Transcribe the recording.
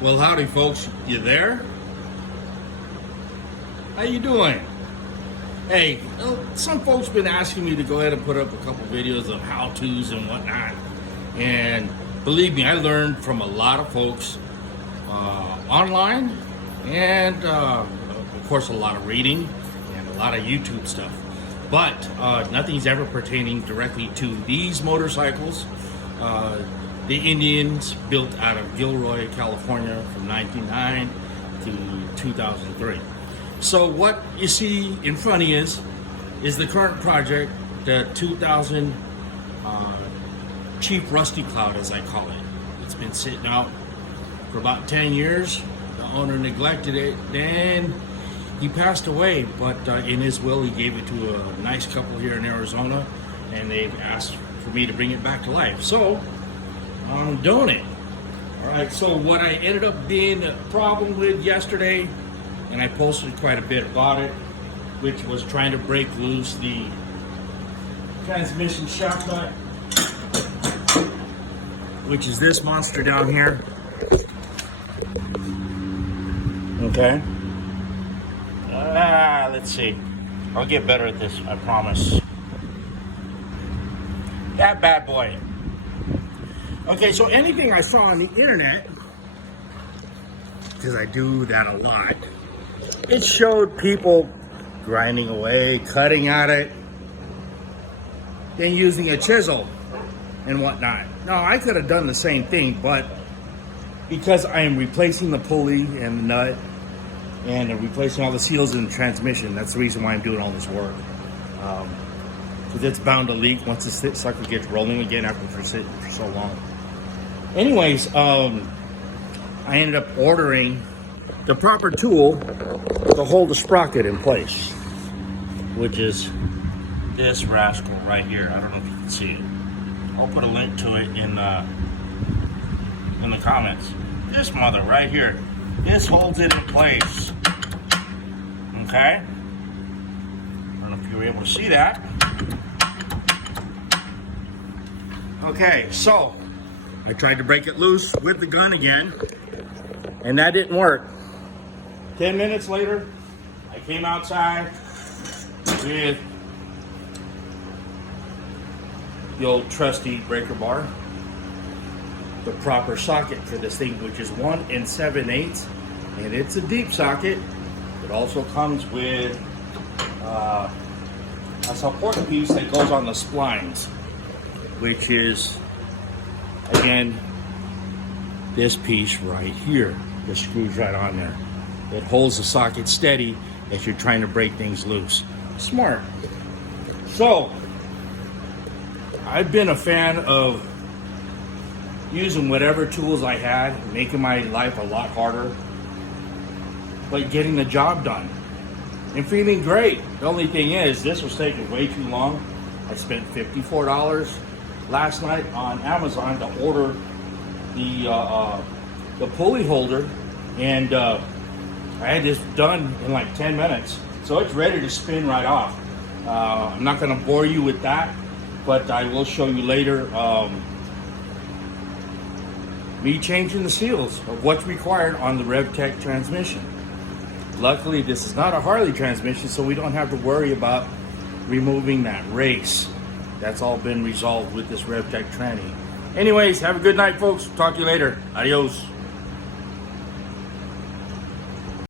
Well, howdy, folks. You there? How you doing? Hey, some folks been asking me to go ahead and put up a couple videos of how-tos and whatnot. And believe me, I learned from a lot of folks online and, of course, a lot of reading and a lot of YouTube stuff. But nothing's ever pertaining directly to these motorcycles. The Indians built out of Gilroy, California from 1909 to 2003. So what you see in front of you is the current project, the 2000 cheap Rusty Cloud, as I call it. It's been sitting out for about 10 years. The owner neglected it, then he passed away, but in his will he gave it to a nice couple here in Arizona, and they've asked for me to bring it back to life. So I'm doing it. All right, so what I ended up being a problem with yesterday, and I posted quite a bit about it, which was trying to break loose the transmission shock nut, which is this monster down here. Okay. Let's see. I'll get better at this, I promise. That bad boy. Okay, so anything I saw on the internet, because I do that a lot, it showed people grinding away, cutting at it, then using a chisel and whatnot. Now, I could have done the same thing, but because I am replacing the pulley and the nut and replacing all the seals in the transmission, that's the reason why I'm doing all this work. Because it's bound to leak once the sucker gets rolling again after sitting for so long. Anyways, I ended up ordering the proper tool to hold the sprocket in place, which is this rascal right here. I don't know if you can see it. I'll put a link to it in the comments. This mother right here, this holds it in place. Okay? I don't know if you were able to see that. Okay, so I tried to break it loose with the gun again, and that didn't work. 10 minutes later, I came outside with the old trusty breaker bar, the proper socket for this thing, which is 1 7/8, and it's a deep socket. It also comes with a support piece that goes on the splines, which is, again, this piece right here. The screws right on there. It holds the socket steady as you're trying to break things loose. Smart. So, I've been a fan of using whatever tools I had, making my life a lot harder, but getting the job done and feeling great. The only thing is, this was taking way too long. I spent $54 last night on Amazon to order the pulley holder, and I had this done in like 10 minutes, so it's ready to spin right off. I'm not going to bore you with that, but I will show you later me changing the seals of what's required on the Revtech transmission. Luckily, this is not a Harley transmission, so we don't have to worry about removing that race. That's all been resolved with this Revtech tranny. Anyways, have a good night, folks. Talk to you later. Adios.